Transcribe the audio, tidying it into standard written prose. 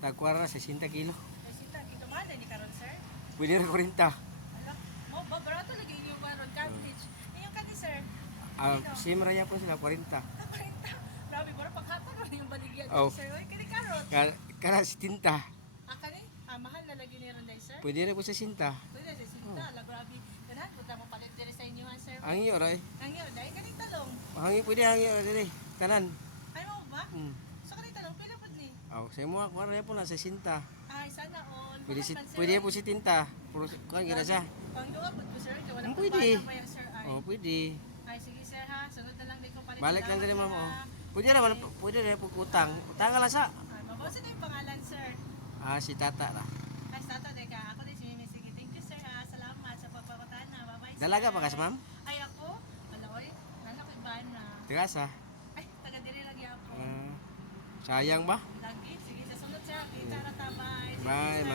Tagkuara na 60 kilo. Ay, sita, kitumahan na ni karon sir. Pwede na 40. Ala, mo ba barato lagi yung baron cartridge. Yung kani sir. Same raya po sila 40. Grabe bro paghatag mo yung baligyan Oh. sir. Oy, kani karon. Kana 70. Kani? Mahal na lagi ni ron dai sir. Pwede na po sa 60. Pwede sa sinta, la grabe. Kanahan pud mo palit diri sa inyo ha sir. Ang iyo ray. Ang iyo dai kani talong. Hangi pwede hangi ray. Kanan. Ay mo ba? Hmm. So kani talong pila pud ni? Sa mo ako na po na 60. Ay sana all. Pwede po si tinta. Puro kuan gina siya. Pangduwa pud ko sir, kay wala Ang pud pwede. bata pa yan, sir. Ay. Pwede. Ay sige sir ha, sunod na lang din ko palit. Balik lang Salamat, diri ma'am. sir, ha. Pwede naman pwede na po utang. Utang lang sa. Ay, mabawas na yung pangalan sir. Si tata ra. Ay, tata ka. Ako din si Mimi. Sige, thank you sir ha. Salamat sa pagpapatana. Bye-bye sir. Dalaga pa kas ma'am? Ay ako? Wala oy. Nana ko iban na. Tigasa. Ay, taga diri lagi ako. Sayang ba? Lagi. Sige, sa sunod sir. Kita ra ta. Bye. Sige, Bye, sir.